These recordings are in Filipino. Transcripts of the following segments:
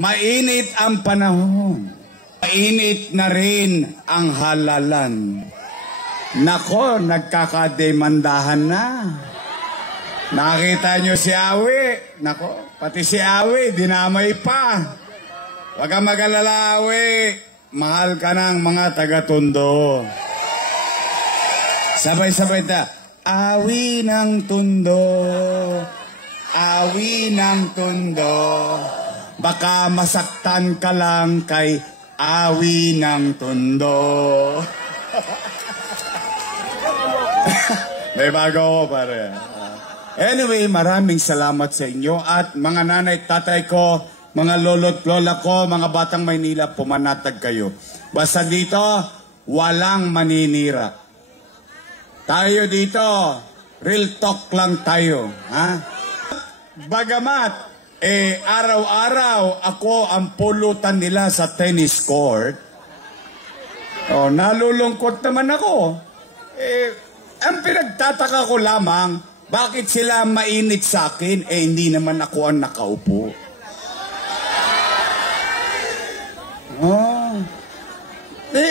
Mainit ang panahon. Mainit na rin ang halalan. Nako, nagkakademandahan na. Nakita nyo si Awi. Nako, pati si Awi, dinamay pa. Huwag kang mag-alala, Awi. Mahal ka ng mga taga-Tondo. Sabay-sabay ta. Awi ng Tondo. Awi ng Tondo. Baka masaktan ka lang kay Awi ng Tondo. May bago ako, pare. Anyway, maraming salamat sa inyo at mga nanay, tatay ko, mga lolo't lola ko, mga batang Maynila, pumanatag kayo. Basta dito, walang maninira. Tayo dito, real talk lang tayo. Ha? Bagamat, araw-araw ako ang pulutan nila sa tennis court. Nalulungkot naman ako. Ang pinagtataka ko lamang, bakit sila mainit sa akin, hindi naman ako ang nakaupo.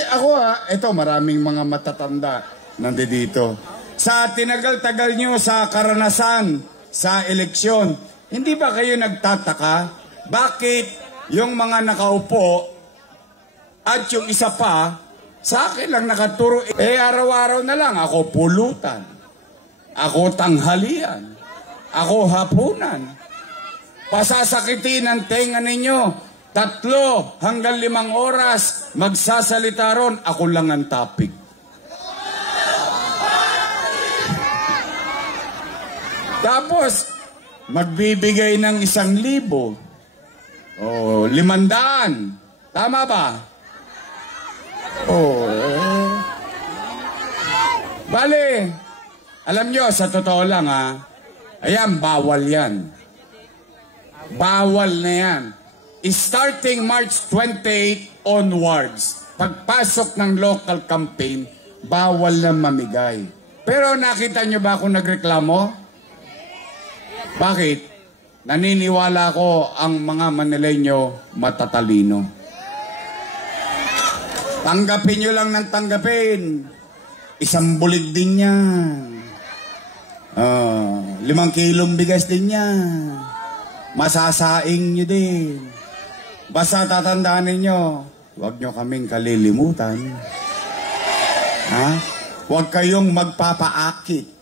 Ako ito maraming mga matatanda nandito. Sa tinagal-tagal nyo sa karanasan, sa eleksyon, hindi ba kayo nagtataka, bakit yung mga nakaupo at yung isa pa, sa akin lang nakaturo, araw-araw na lang, ako pulutan, ako tanghalian, ako hapunan, pasasakitin ang tenga ninyo, 3 hanggang 5 oras, magsasalita ron, ako lang ang topic. Tapos, magbibigay ng 1,000. 500. Tama ba? Bale, alam nyo, sa totoo lang ayan, bawal yan. Bawal na yan. Starting March 28 onwards, pagpasok ng local campaign, bawal na mamigay. Pero nakita nyo ba kung nagreklamo? Bakit? Naniniwala ko ang mga Manileño matatalino. Tanggapin nyo lang ng tanggapin. 1 bulig din yan. 5 kilong bigas din yan. Masasaing nyo din. Basta tatandaan ninyo, huwag nyo kaming kalilimutan. Huwag kayong magpapaakit.